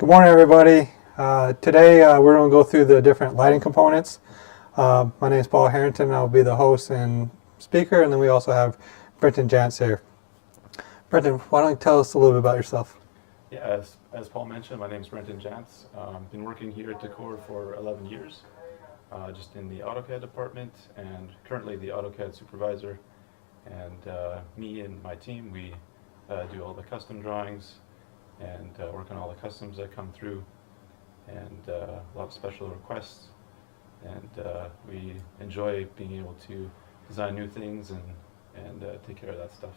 Good morning, everybody. Today we're going to go through the different lighting components. My name is Paul Harrington. I'll be the host and speaker, and then we also have Brenton Jantz here. Brenton, why don't you tell us a little bit about yourself? Yeah, as Paul mentioned, my name is Brenton Jantz. Been working here at Decor for 11 years, just in the AutoCAD department, and currently the AutoCAD supervisor. And me and my team, we do all the custom drawings and work on all the customs that come through, and a lot of special requests. And we enjoy being able to design new things and take care of that stuff.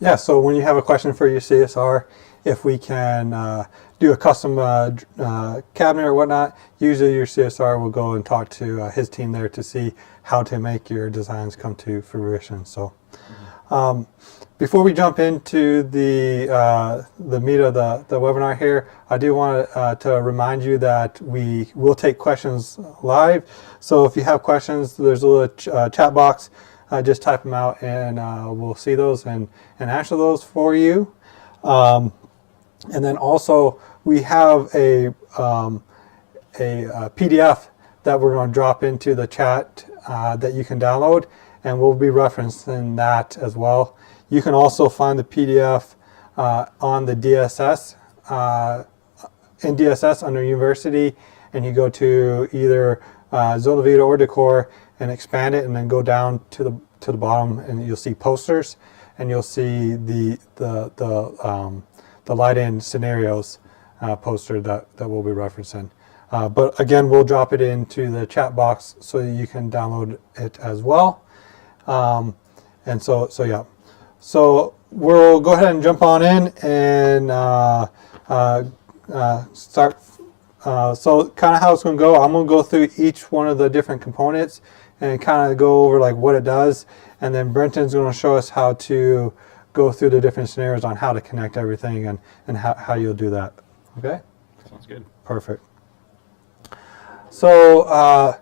Yeah, so when you have a question for your CSR, if we can do a custom cabinet or whatnot, usually your CSR will go and talk to his team there to see how to make your designs come to fruition. So before we jump into the meat of the webinar here, I do want to remind you that we will take questions live. So if you have questions, there's a little chat box. Just type them out and we'll see those and answer those for you. And then also we have a PDF that we're going to drop into the chat that you can download, and we'll be referencing that as well. You can also find the PDF on the DSS, in DSS under University, and you go to either Zona Vida or Decor and expand it, and then go down to the bottom, and you'll see posters, and you'll see the light-in scenarios poster that we'll be referencing. But again, we'll drop it into the chat box so you can download it as well. And so yeah. So we'll go ahead and jump on in and start. So kind of how it's going to go, I'm going to go through each one of the different components and kind of go over like what it does. And then Brenton's going to show us how to go through the different scenarios on how to connect everything and how you'll do that. Okay? Sounds good. Perfect. So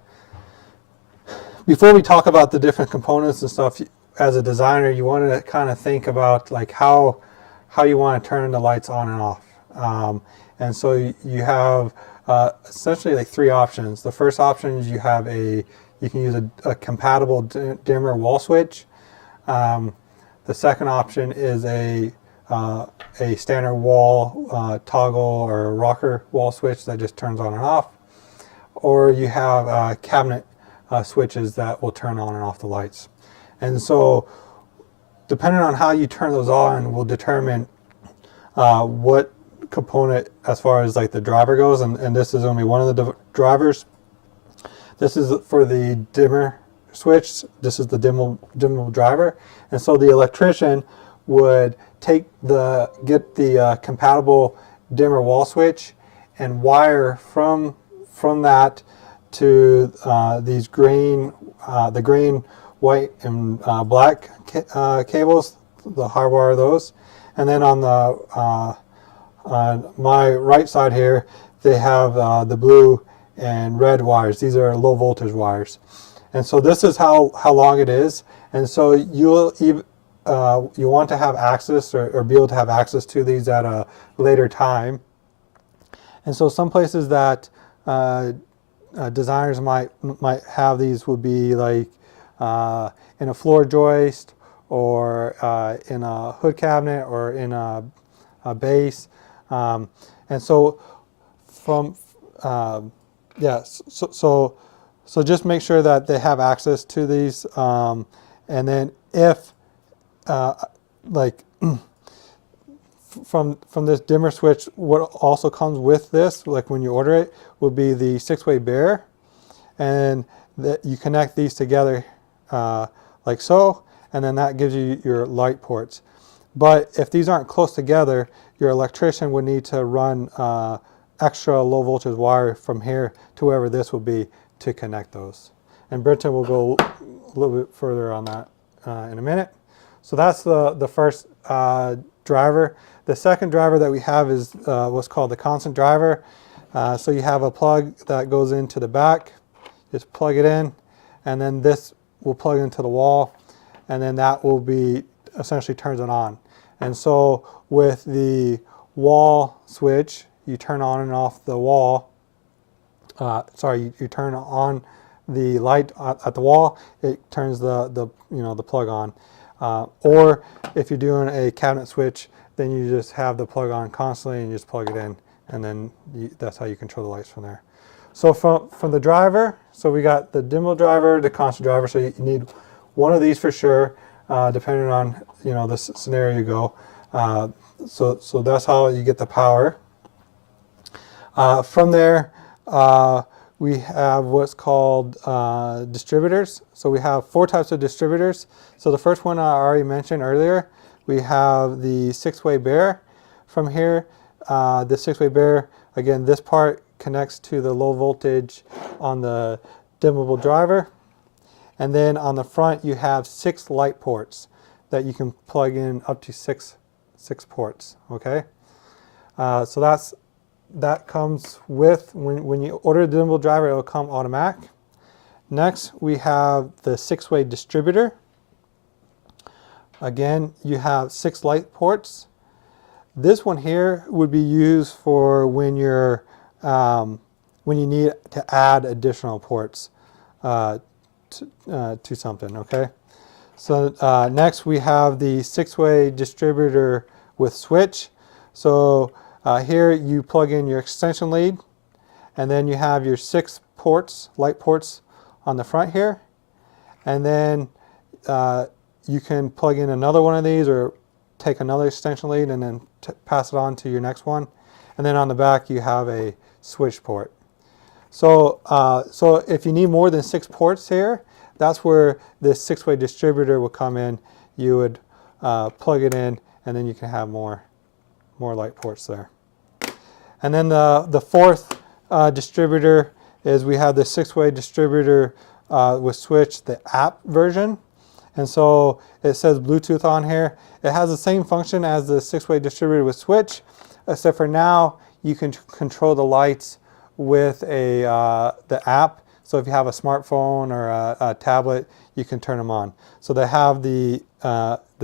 before we talk about the different components and stuff, as a designer, you want to kind of think about like how you want to turn the lights on and off. And so you have essentially like three options. The first option is you can use a compatible dimmer wall switch. The second option is a standard wall toggle or rocker wall switch that just turns on and off. Or you have cabinet switches that will turn on and off the lights. And so depending on how you turn those on will determine what component as far as like the driver goes, and this is only one of the drivers. This is for the dimmer switch. This is the dimmable driver. And so the electrician would get the compatible dimmer wall switch and wire from that to these green, white, and black cables, the hardwire those. And then on my right side here, they have the blue and red wires. These are low voltage wires. And so this is how long it is. And so you want to have access or be able to have access to these at a later time. And so some places that designers might have these would be like in a floor joist, or in a hood cabinet, or in a base. And so so just make sure that they have access to these. And then if like from this dimmer switch, what also comes with this, like when you order it, will be the 6-way bear, and that you connect these together like so, and then that gives you your light ports. But if these aren't close together, your electrician would need to run extra low voltage wire from here to wherever this will be to connect those. And Brenton will go a little bit further on that in a minute. So that's the first driver. The second driver that we have is what's called the constant driver. So you have a plug that goes into the back. Just plug it in, and then this will plug into the wall, and then that will be essentially turns it on. And so with the wall switch, you turn on and off the wall. You turn on the light at the wall, it turns the plug on. Or if you're doing a cabinet switch, then you just have the plug on constantly and you just plug it in, and then that's how you control the lights from there. So from the driver, so we got the dimmable driver, the constant driver. So you need one of these for sure, depending on the scenario you go. So that's how you get the power. From there, we have what's called distributors. So we have 4 types of distributors. So the first one I already mentioned earlier. We have the 6-way bear. From here, the 6-way bear, again, this part connects to the low voltage on the dimmable driver. And then on the front, you have 6 light ports that you can plug in up to six ports. Okay, so that comes with, when you order the dimmable driver, it will come automatic. Next, we have the 6-way distributor. Again, you have 6 light ports. This one here would be used for when you need to add additional ports to something. Okay. So next we have the 6-way distributor with switch. So here you plug in your extension lead, and then you have your 6 ports, light ports on the front here, and then you can plug in another one of these or take another extension lead and then pass it on to your next one. And then on the back you have a switch port. So if you need more than 6 ports here, that's where this 6-way distributor will come in. You would plug it in, and then you can have more light ports there. And then the 4th distributor is we have the 6-way distributor with switch, the app version. And so it says Bluetooth on here. It has the same function as the 6-way distributor with switch, except for now you can control the lights with the app. So if you have a smartphone or a tablet, you can turn them on. So they have the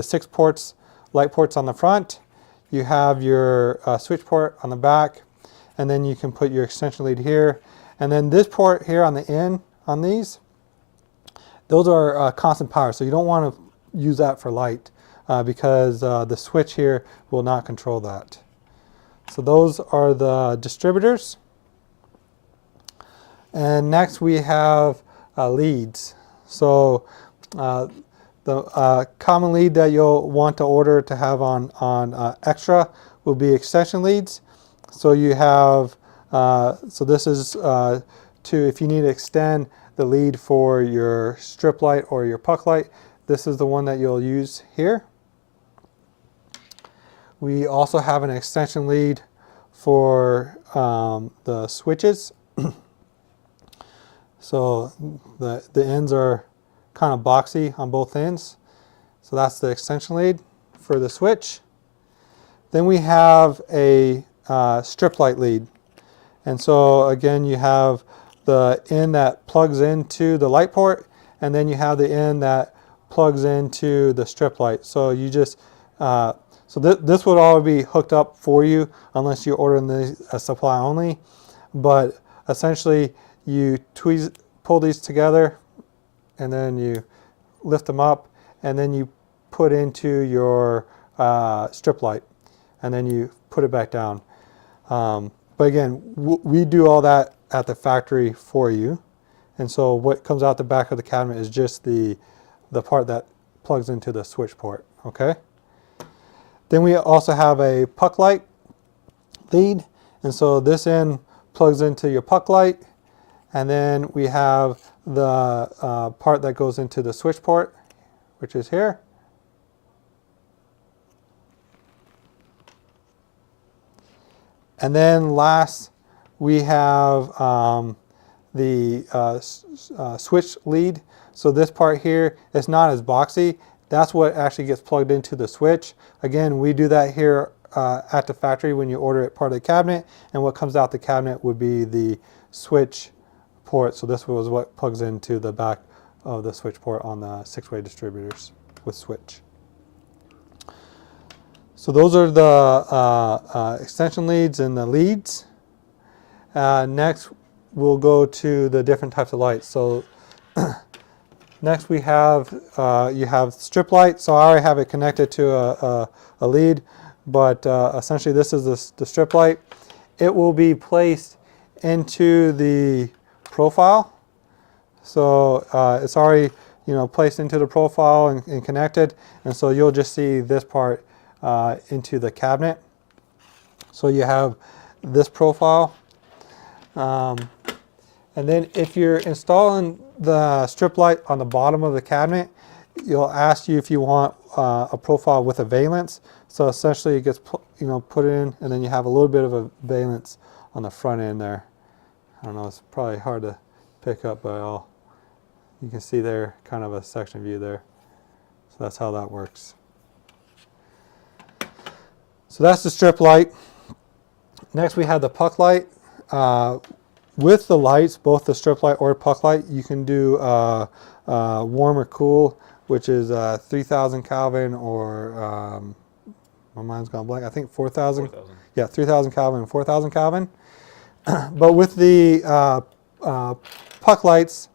6 ports, light ports on the front. You have your switch port on the back, and then you can put your extension lead here. And then this port here on the end on these, those are constant power. So you don't want to use that for light because the switch here will not control that. So those are the distributors. And next we have leads. So the common lead that you'll want to order to have on extra will be extension leads. So you have, so this is to, if you need to extend the lead for your strip light or your puck light, this is the one that you'll use here. We also have an extension lead for the switches. So the ends are kind of boxy on both ends. So that's the extension lead for the switch. Then we have a strip light lead. And so again, you have the end that plugs into the light port, and then you have the end that plugs into the strip light. So you just, this would all be hooked up for you unless you're ordering the supply only. But essentially, you pull these together, and then you lift them up, and then you put into your strip light, and then you put it back down. But again, we do all that at the factory for you. And so what comes out the back of the cabinet is just the part that plugs into the switch port, okay? Then we also have a puck light lead. And so this end plugs into your puck light. And then we have the part that goes into the switch port, which is here. And then last, we have the switch lead. So this part here is not as boxy. That's what actually gets plugged into the switch. Again, we do that here at the factory when you order it part of the cabinet. And what comes out the cabinet would be the switch port. So this was what plugs into the back of the switch port on the 6-way distributors with switch. So those are the extension leads and the leads. Next, we'll go to the different types of lights. So next we have, you have strip light. So I already have it connected to a lead, but essentially this is the strip light. It will be placed into the profile. So it's already, placed into the profile and connected. And so you'll just see this part into the cabinet. So you have this profile. And then if you're installing the strip light on the bottom of the cabinet, you'll ask you if you want a profile with a valence. So essentially it gets put in, and then you have a little bit of a valence on the front end there. I don't know, it's probably hard to pick up, but you can see there kind of a section view there. So that's how that works. So that's the strip light. Next we have the puck light. With the lights, both the strip light or puck light, you can do warm or cool, which is 3,000 Kelvin or my mind's gone blank. I think 4,000. Yeah, 3,000 Kelvin and 4,000 Kelvin. But with the puck lights,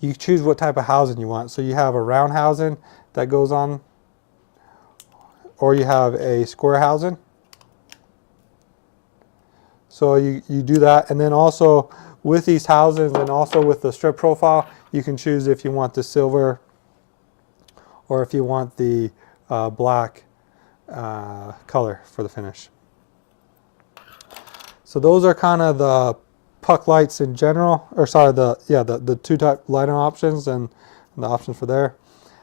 you choose what type of housing you want. So you have a round housing that goes on, or you have a square housing. So you do that, and then also with these housings and also with the strip profile, you can choose if you want the silver or if you want the black color for the finish. So those are kind of the puck lights in general, or sorry, the two type lighting options and the options for there.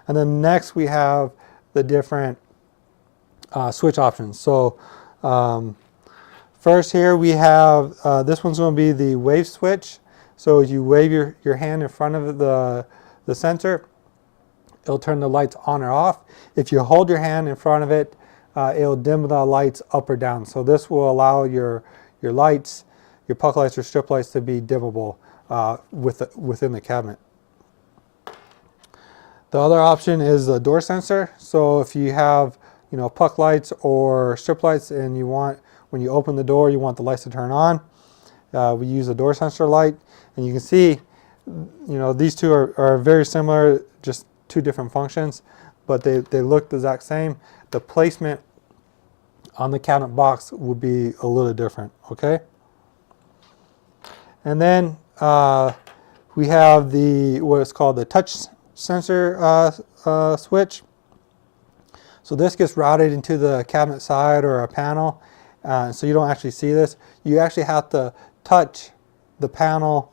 And then next we have the different switch options. So first here we have, this one's going to be the wave switch. So you wave your hand in front of the sensor, it'll turn the lights on or off. If you hold your hand in front of it, it'll dim the lights up or down. So this will allow your lights, your puck lights or strip lights, to be dimmable within the cabinet. The other option is the door sensor. So if you have puck lights or strip lights and you want, when you open the door, you want the lights to turn on, we use a door sensor light. And you can see, these two are very similar, just two different functions, but they look the exact same. The placement on the cabinet box would be a little different, okay? And then we have what is called the touch sensor switch. So this gets routed into the cabinet side or a panel. So you don't actually see this. You actually have to touch the panel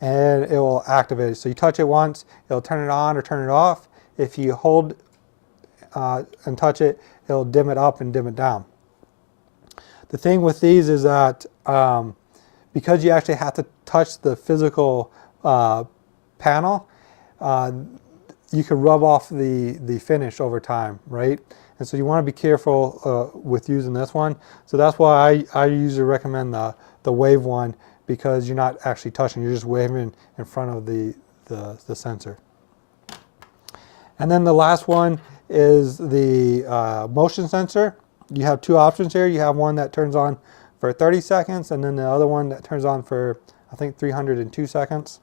and it will activate it. So you touch it once, it'll turn it on or turn it off. If you hold and touch it, it'll dim it up and dim it down. The thing with these is that because you actually have to touch the physical panel, you can rub off the finish over time, right? And so you want to be careful with using this one. So that's why I usually recommend the wave one, because you're not actually touching, you're just waving in front of the sensor. And then the last one is the motion sensor. You have two options here. You have one that turns on for 30 seconds and then the other one that turns on for, I think, 302 seconds.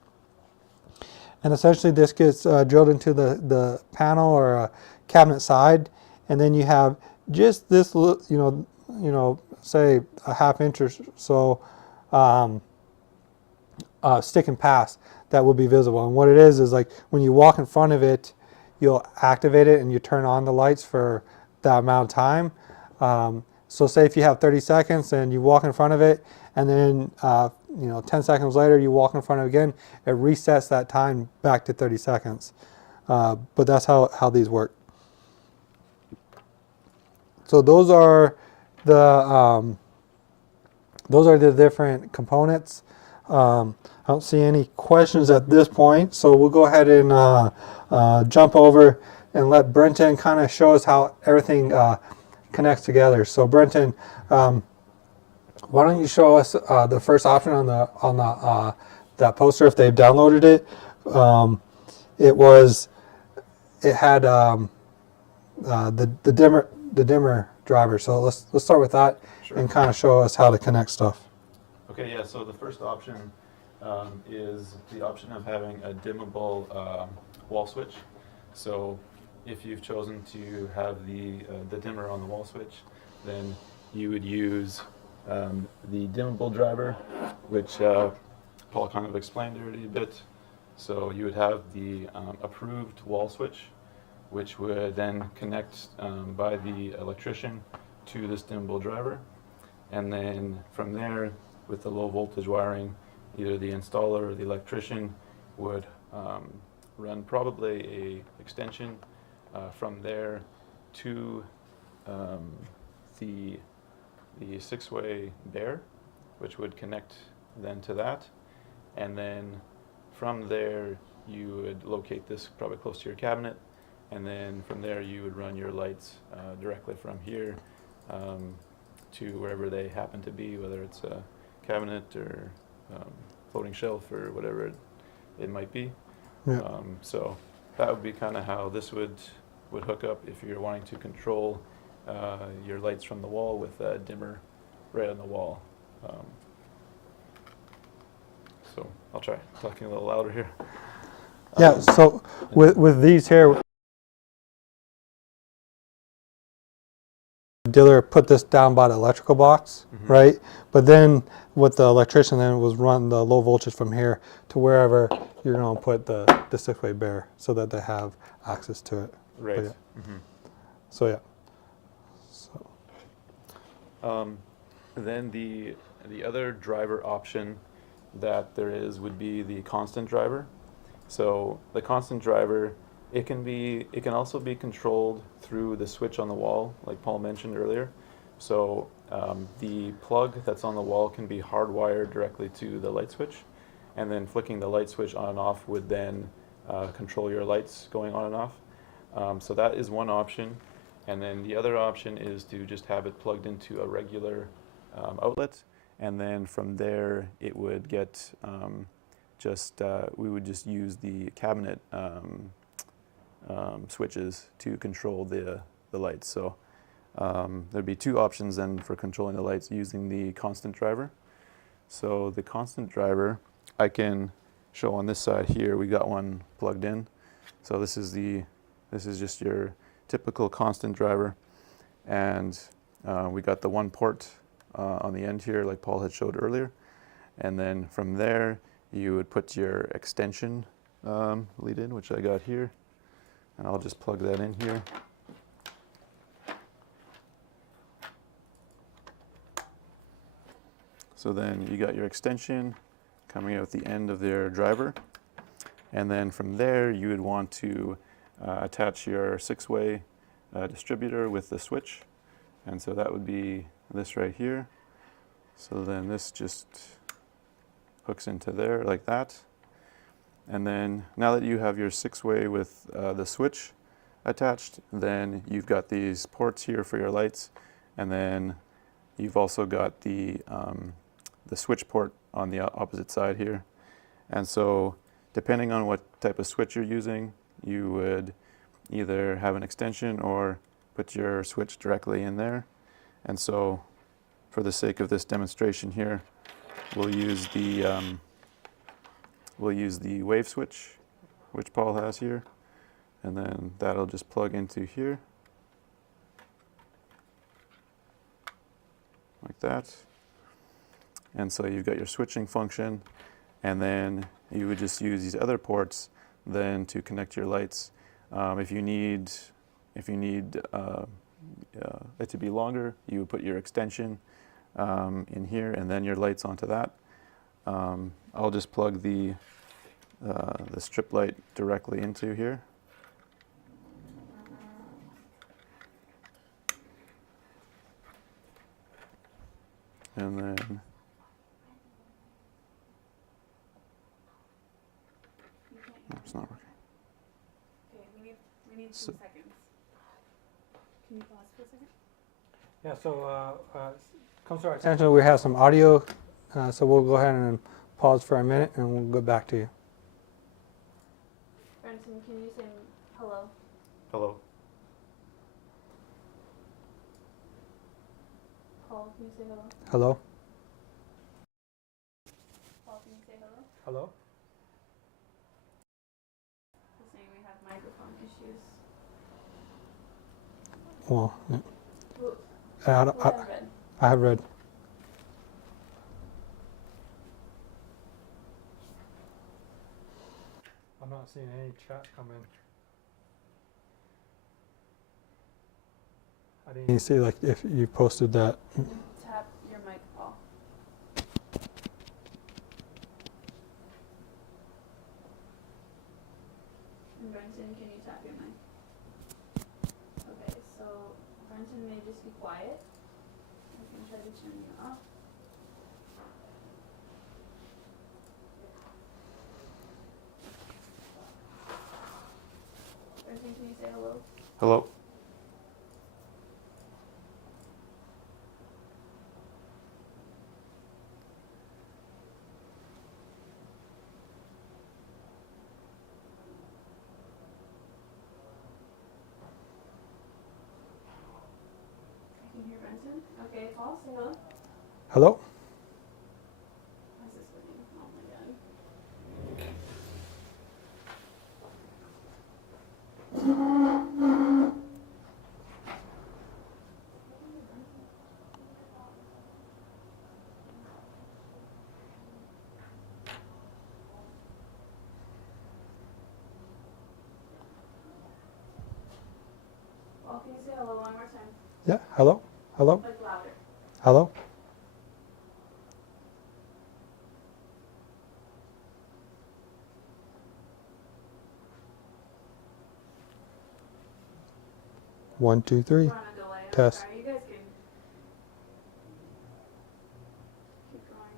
And essentially this gets drilled into the panel or cabinet side, and then you have just this, say a half inch or so stick and pass that will be visible. And what it is like when you walk in front of it, you'll activate it and you turn on the lights for that amount of time. So say if you have 30 seconds and you walk in front of it, and then 10 seconds later you walk in front of it again, it resets that time back to 30 seconds. But that's how these work. So those are the different components. I don't see any questions at this point, so we'll go ahead and jump over and let Brenton kind of show us how everything connects together. So Brenton, why don't you show us the first option on that poster if they've downloaded it? It had the dimmer driver. So let's start with that Sure. and kind of show us how to connect stuff. Okay, yeah, so the first option is the option of having a dimmable wall switch. So if you've chosen to have the dimmer on the wall switch, then you would use the dimmable driver, which Paul kind of explained already a bit. So you would have the approved wall switch, which would then connect by the electrician to this dimmable driver. And then from there, with the low voltage wiring, either the installer or the electrician would run probably a extension from there to the six-way bear, which would connect then to that. And then from there, you would locate this probably close to your cabinet. And then from there, you would run your lights directly from here to wherever they happen to be, whether it's a cabinet or floating shelf or whatever it might be. Yeah. So that would be kind of how this would hook up if you're wanting to control your lights from the wall with a dimmer right on the wall. So I'll try talking a little louder here. Yeah. So with these here, dealer put this down by the electrical box, Mm-hmm. right? But then what the electrician then was run the low voltage from here to wherever you're going to put the six-way bear so that they have access to it. Right. But yeah. Mm-hmm. So yeah. So Then the other driver option that there is would be the constant driver. So the constant driver, it can also be controlled through the switch on the wall, like Paul mentioned earlier. So the plug that's on the wall can be hardwired directly to the light switch, and then flicking the light switch on and off would then control your lights going on and off. So that is one option. And then the other option is to just have it plugged into a regular outlet, and then from there it would get we would just use the cabinet switches to control the lights. So there'd be two options then for controlling the lights using the constant driver. So the constant driver, I can show on this side here, we got one plugged in. So this is just your typical constant driver, and we got the one port on the end here like Paul had showed earlier, and then from there you would put your extension lead in, which I got here, and I'll just plug that in here. So then you got your extension coming out the end of their driver, and then from there you would want to attach your six-way distributor with the switch, and so that would be this right here. So then this just hooks into there like that, and then now that you have your six-way with the switch attached, then you've got these ports here for your lights, and then you've also got the switch port on the opposite side here. And so depending on what type of switch you're using, you would either have an extension or put your switch directly in there. And so for the sake of this demonstration here, we'll use the wave switch, which Paul has here, and then that'll just plug into here like that. And so you've got your switching function, and then you would just use these other ports then to connect your lights. If you need it to be longer, you would put your extension in here, and then your lights onto that. I'll just plug the strip light directly into here. And then it's not working. Okay, we need So- 2 seconds. Can you pause for a second? yeah. So comes to our attention, we have some audio, so we'll go ahead and pause for a minute, and we'll go back to you. Brenton, can you say hello? Hello. Paul, can you say hello? Hello? Paul, can you say hello? Hello? He's saying we have microphone issues. Well, yeah. Who, I, who I, has red? I have read. I'm not seeing any chat come in. I didn't even see like if you posted that. Tap your mic, Paul. And Brenton, can you tap your mic? Okay, so Brenton may just be quiet. I can try to turn you off. Brenton, can you say hello? Hello. I can hear Brenton. Okay, Paul, say hello. Hello? How's this working? Oh my god. Paul, can you say hello one more time? Yeah, hello? Hello? Like louder. Hello? One, two, three. We're on a delay. I'm Test. sorry. You guys can keep going.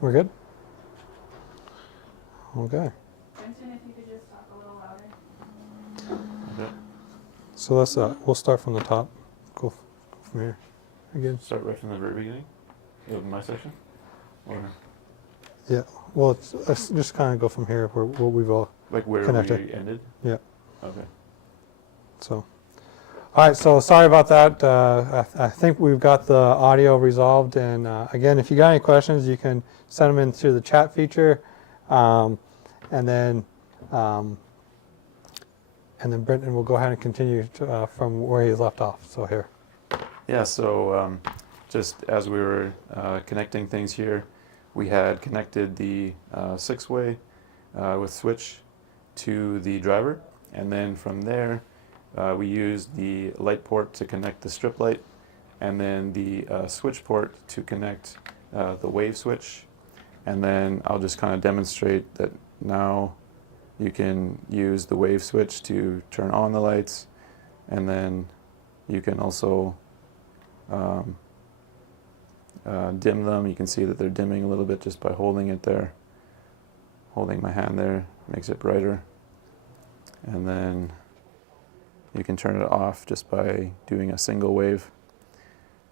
We're good. We're good? Okay. Brenton, if you could just talk a little louder. Okay. So let's we'll start from the top. Go from here. Again. Start right from the very beginning of my section. Or Yeah. Well, let's just kind of go from here where we've all like where connected. we ended. Yeah. Okay. So. All right. So sorry about that. I think we've got the audio resolved. And again, if you got any questions, you can send them in through the chat feature, and then Brenton will go ahead and continue to, from where he's left off. So here. Yeah, so just as we were connecting things here, we had connected the six-way with switch to the driver, and then from there we used the light port to connect the strip light, and then the switch port to connect the wave switch, and then I'll just kind of demonstrate that now you can use the wave switch to turn on the lights, and then you can also dim them. You can see that they're dimming a little bit just by holding it there. Holding my hand there makes it brighter. And then you can turn it off just by doing a single wave.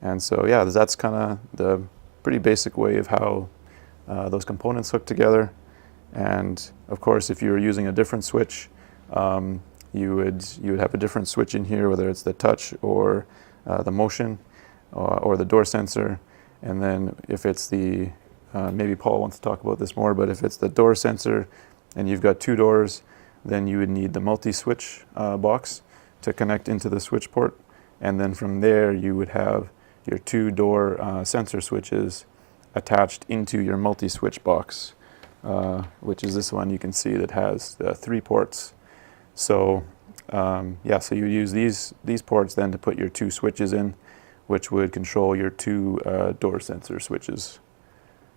And so yeah, that's kind of the pretty basic way of how those components hook together. And of course, if you were using a different switch, you would have a different switch in here, whether it's the touch or the motion or the door sensor. And then if it's the, maybe Paul wants to talk about this more, but if it's the door sensor and you've got two doors, then you would need the multi-switch box to connect into the switch port. And then from there, you would have your two door sensor switches attached into your multi-switch box, which is this one you can see that has the 3 ports. So yeah, so you use these ports then to put your 2 switches in, which would control your 2 door sensor switches.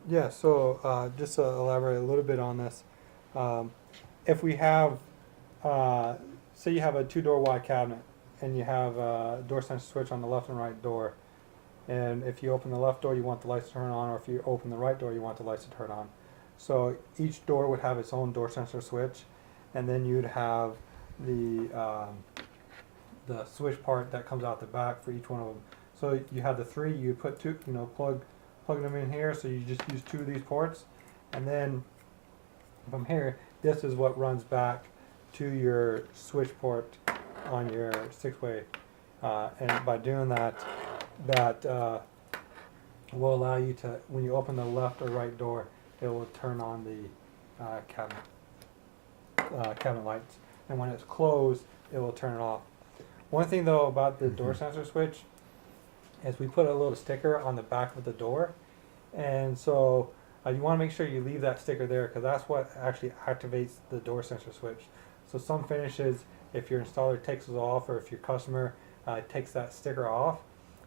Yeah, so just to elaborate a little bit on this, if we have, say you have a 2-door wide cabinet and you have a door sensor switch on the left and right door, and if you open the left door you want the lights to turn on, or if you open the right door you want the lights to turn on. So each door would have its own door sensor switch, and then you'd have the switch part that comes out the back for each one of them. So you have the 3, you put 2, plug them in here, so you just use 2 of these ports, And then from here, this is what runs back to your switch port on your 6-way. And by doing that, will allow you to, when you open the left or right door, it will turn on the cabinet lights. And when it's closed, it will turn it off. One thing though about the door sensor switch is we put a little sticker on the back of the door, and so you want to make sure you leave that sticker there, because that's what actually activates the door sensor switch. So some finishes, if your installer takes it off, or if your customer takes that sticker off,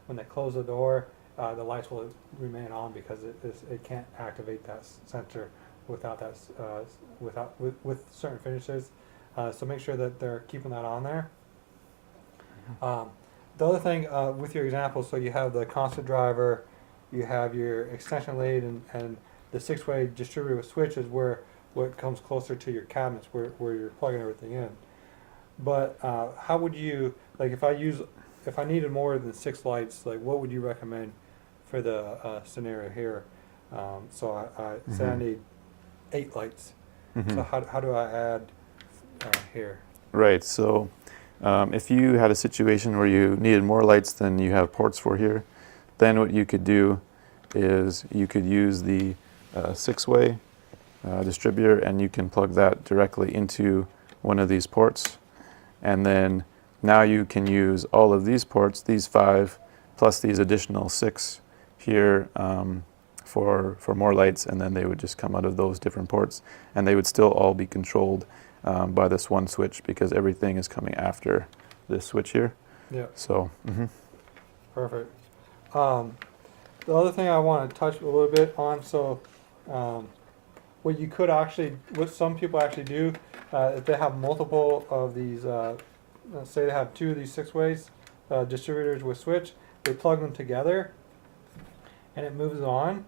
when they close the door, the lights will remain on, because it can't activate that sensor without that with certain finishes. So make sure that they're keeping that on there. The other thing with your example, so you have the constant driver, you have your extension lead, and the 6-way distributor with switch is where what comes closer to your cabinets, where you're plugging everything in. But how would you, like, if I needed more than 6 lights, like what would you recommend for the scenario here? So I say I need 8 lights. So how do I add here? Right, so if you had a situation where you needed more lights than you have ports for here, then what you could do is you could use the 6-way distributor, and you can plug that directly into one of these ports. And then now you can use all of these ports, these 5, plus these additional 6 here for more lights, and then they would just come out of those different ports, and they would still all be controlled by this one switch, because everything is coming after this switch here. Yeah. So, Perfect. The other thing I want to touch a little bit on, so what you could actually, what some people actually do, if they have multiple of these, let's say they have 2 of these 6-ways distributors with switch, they plug them together, and it moves on.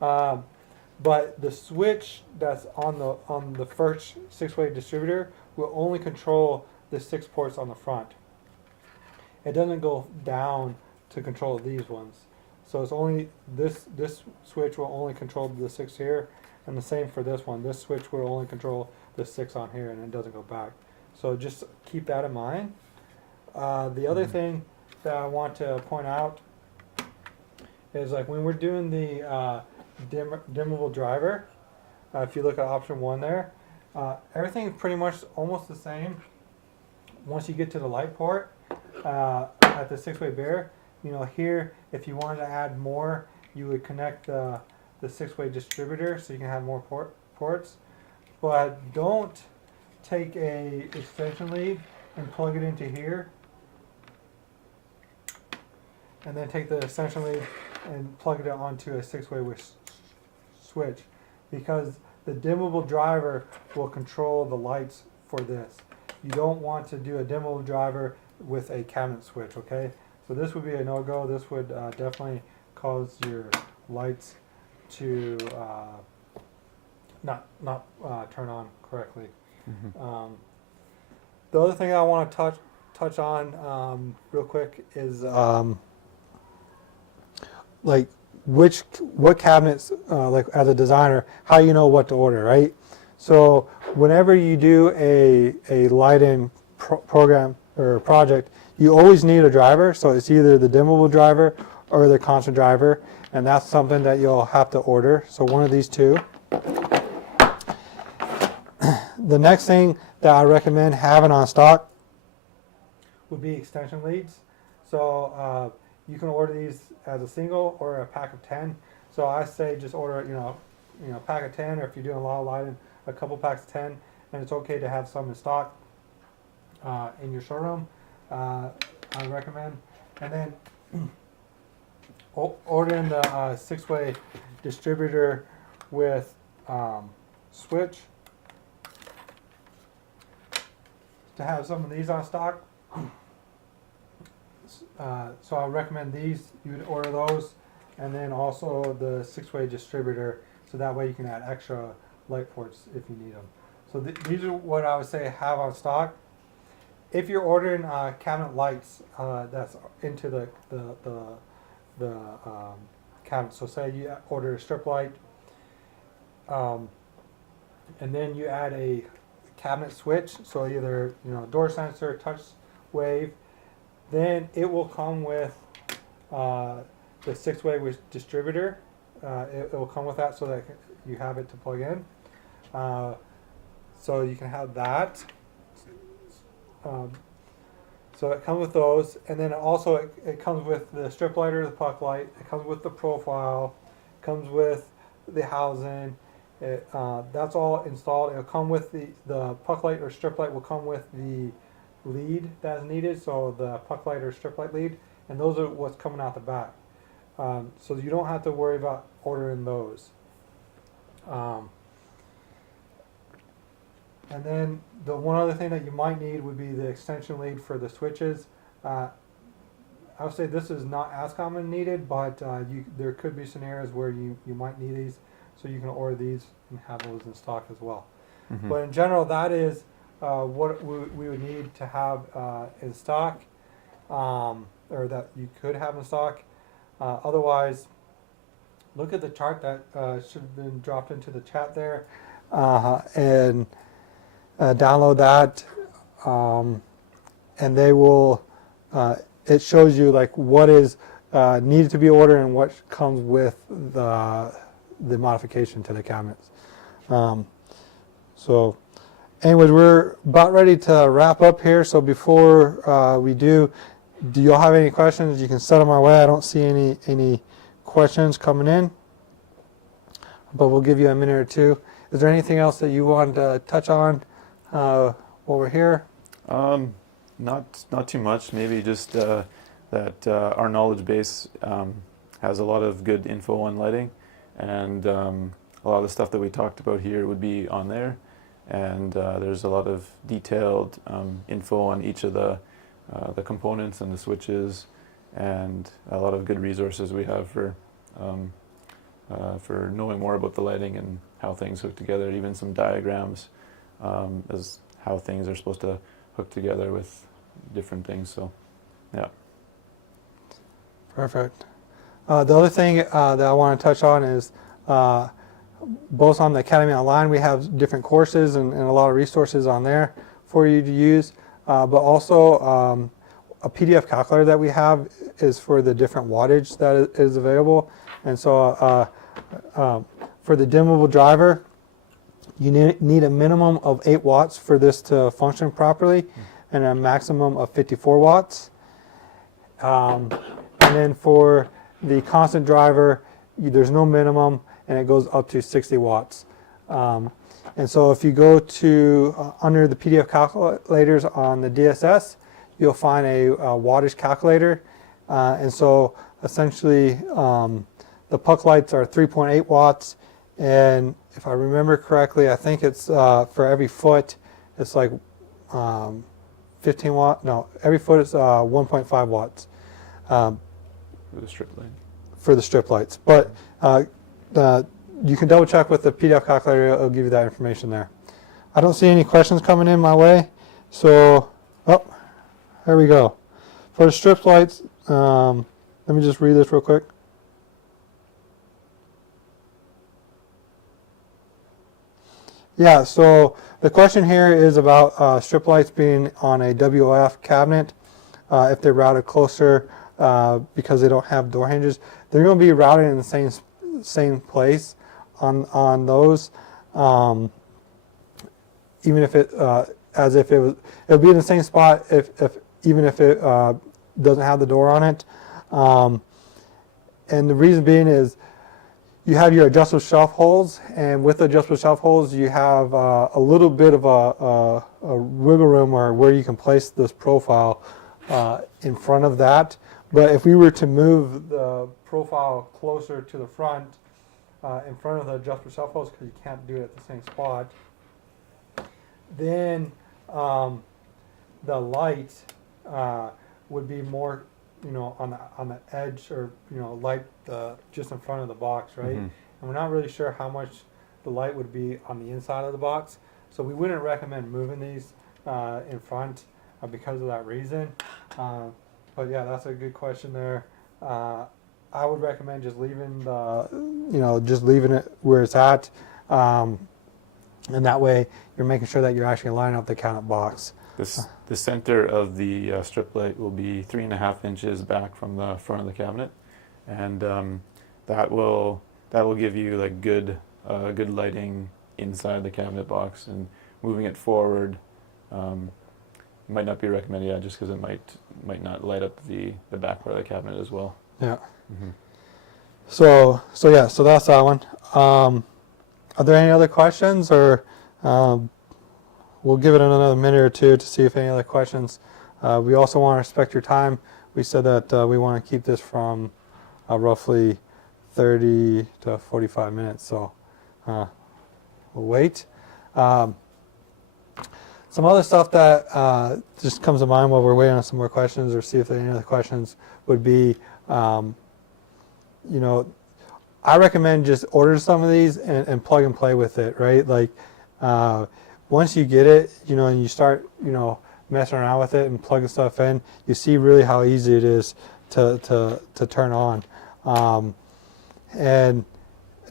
But the switch that's on the first 6-way distributor will only control the 6 ports on the front. It doesn't go down to control these ones. So it's only this switch will only control the 6 here, and the same for this one. This switch will only control the 6 on here, and it doesn't go back. So just keep that in mind. The other thing that I want to point out is, like, when we're doing the dimmable driver, if you look at option 1 there, everything is pretty much almost the same. Once you get to the light port at the 6-way bear, you know, here, if you wanted to add more, you would connect the 6-way distributor so you can have more ports. But don't take a extension lead and plug it into here, and then take the extension lead and plug it onto a 6-way with switch, because the dimmable driver will control the lights for this. You don't want to do a dimmable driver with a cabinet switch, okay? So this would be a no-go. This would definitely cause your lights to not turn on correctly. The other thing I want to touch on real quick is like what cabinets, like as a designer, how you know what to order, right? So whenever you do a lighting program or project, you always need a driver. So it's either the dimmable driver or the constant driver, and that's something that you'll have to order. So one of these 2. The next thing that I recommend having on stock would be extension leads. So you can order these as a single or a pack of 10. So I say just order, you know, a pack of 10, or if you're doing a lot of lighting, a couple packs of 10, and it's okay to have some in stock in your showroom. I recommend. And then ordering the 6-way distributor with switch, to have some of these on stock. So I recommend these. You would order those, and then also the 6-way distributor, so that way you can add extra light ports if you need them. So these are what I would say have on stock. If you're ordering cabinet lights that's into the cabinet, so say you order a strip light, And then you add a cabinet switch, so either door sensor, touch wave. Then it will come with the 6-way distributor. It will come with that so that you have it to plug in. So you can have that. So it comes with those, and then also it comes with the strip lighter, the puck light. It comes with the profile. It comes with the housing. That's all installed. It'll come with the puck light or strip light will come with the lead that's needed. So the puck light or strip light lead, and those are what's coming out the back. So you don't have to worry about ordering those. And then the one other thing that you might need would be the extension lead for the switches. I would say this is not as common needed, but there could be scenarios where you might need these, so you can order these and have those in stock as well. Mhm. But in general, that is what we would need to have in stock, or that you could have in stock. Otherwise, look at the chart that should have been dropped into the chat there, and download that, and they will. It shows you like what is needed to be ordered and what comes with the modification to the cabinets. So, anyways, we're about ready to wrap up here. So before we do y'all have any questions? You can set them our way. I don't see any questions coming in, but we'll give you a minute or two. Is there anything else that you want to touch on while we're here? Not too much. Maybe just that our knowledge base has a lot of good info on lighting, and a lot of the stuff that we talked about here would be on there. And there's a lot of detailed info on each of the components and the switches, and a lot of good resources we have for knowing more about the lighting and how things hook together. Even some diagrams as how things are supposed to hook together with different things. So, yeah. Perfect. The other thing that I want to touch on is both on the Academy Online, we have different courses and a lot of resources on there for you to use, but also a PDF calculator that we have is for the different wattage that is available. And so for the dimmable driver, you need a minimum of 8 watts for this to function properly, and a maximum of 54 watts. And then for the constant driver, there's no minimum, and it goes up to 60 watts. And so if you go to under the PDF calculators on the DSS, you'll find a wattage calculator. And so essentially the puck lights are 3.8 watts. And if I remember correctly, I think it's for every foot, it's like 15 watt. No, every foot is 1.5 watts. For the strip light. For the strip lights. But you can double check with the PDF calculator, it'll give you that information there. I don't see any questions coming in my way. So, there we go. For the strip lights, let me just read this real quick. Yeah, so the question here is about strip lights being on a WOF cabinet. If they're routed closer because they don't have door hinges, they're going to be routed in the same place on those. Even if it as if it'll be in the same spot even if it doesn't have the door on it. And the reason being is you have your adjustable shelf holes, and with the adjustable shelf holes you have a little bit of a wiggle room where you can place this profile in front of that. But if we were to move the profile closer to the front, in front of the adjustable shelf holes, because you can't do it at the same spot, then the light would be more, on the edge, or light just in front of the box, right? Mm-hmm. And we're not really sure how much the light would be on the inside of the box, so we wouldn't recommend moving these in front because of that reason. But yeah, that's a good question there. I would recommend just leaving just leaving it where it's at. And that way you're making sure that you're actually lining up the cabinet box. The center of the strip light will be 3.5 inches back from the front of the cabinet, and that will give you like good lighting inside the cabinet box. And moving it forward might not be recommended, yeah, just because it might not light up the back part of the cabinet as well. Yeah. Mm-hmm. So that's that one. Are there any other questions, or we'll give it another minute or two to see if any other questions. We also want to respect your time. We said that we want to keep this from roughly 30 to 45 minutes, so we'll wait. Some other stuff that just comes to mind while we're waiting on some more questions, or see if there are any other questions, would be, I recommend just order some of these and plug and play with it, right? Like, once you get it, and you start, messing around with it and plugging stuff in, you see really how easy it is to turn on. And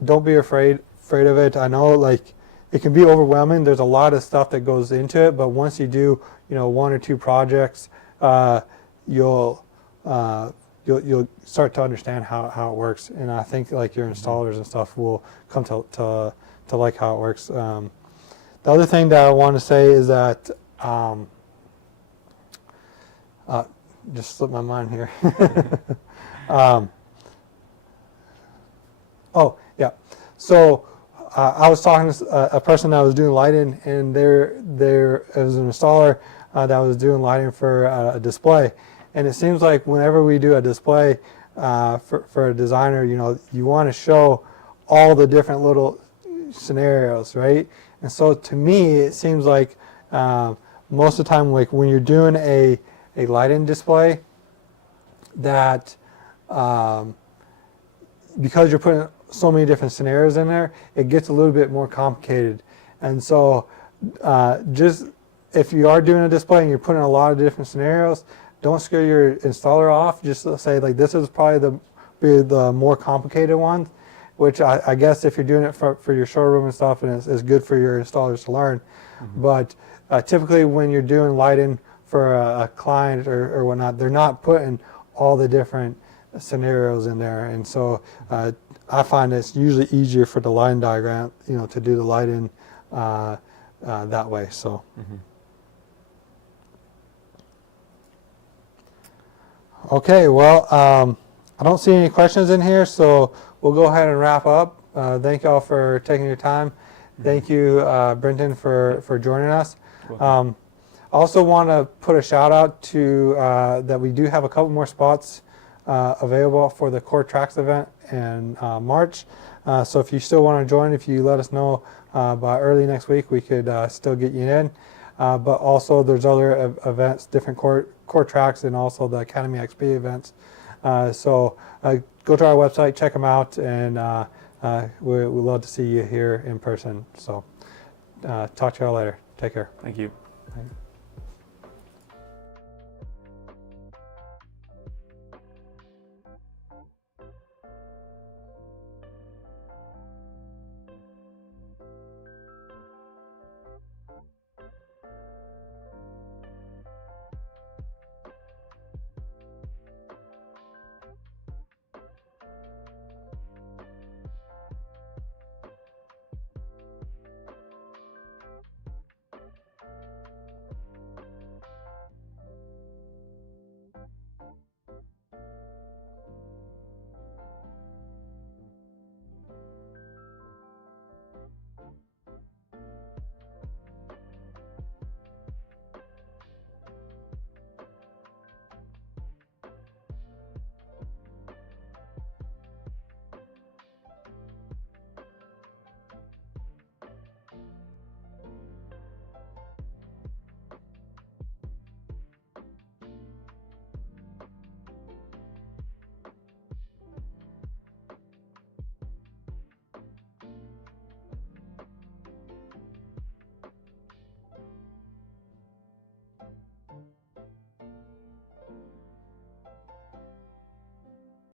don't be afraid of it. I know, like, it can be overwhelming. There's a lot of stuff that goes into it, but once you do, 1 or 2 projects, you'll start to understand how it works. And I think like your installers and stuff will come to like how it works. The other thing that I want to say is that just slipped my mind here. Oh yeah, so I was talking to a person that was doing lighting, and there was an installer that was doing lighting for a display. And it seems like whenever we do a display for a designer, you want to show all the different little scenarios, right? And so to me, it seems like most of the time, like when you're doing a lighting display, that because you're putting so many different scenarios in there, it gets a little bit more complicated. And so just if you are doing a display and you're putting a lot of different scenarios, don't scare your installer off. Just say, like, this is probably the more complicated one, which I guess if you're doing it for your showroom and stuff, and it's good for your installers to learn. Mm-hmm. But typically when you're doing lighting for a client or whatnot, they're not putting all the different scenarios in there. And so I find it's usually easier for the line diagram, to do the lighting that way. So. Mm-hmm. Okay, well, I don't see any questions in here, so we'll go ahead and wrap up. Thank you all for taking your time. Mm-hmm. Thank you, Brenton, for joining us. I also want to put a shout out to that we do have a couple more spots available for the Core Tracks event in March. So if you still want to join, if you let us know by early next week, we could still get you in. But also there's other events, different core tracks, and also the Academy XP events. So go to our website, check them out, and we'd love to see you here in person. So talk to y'all later. Take care. Thank you.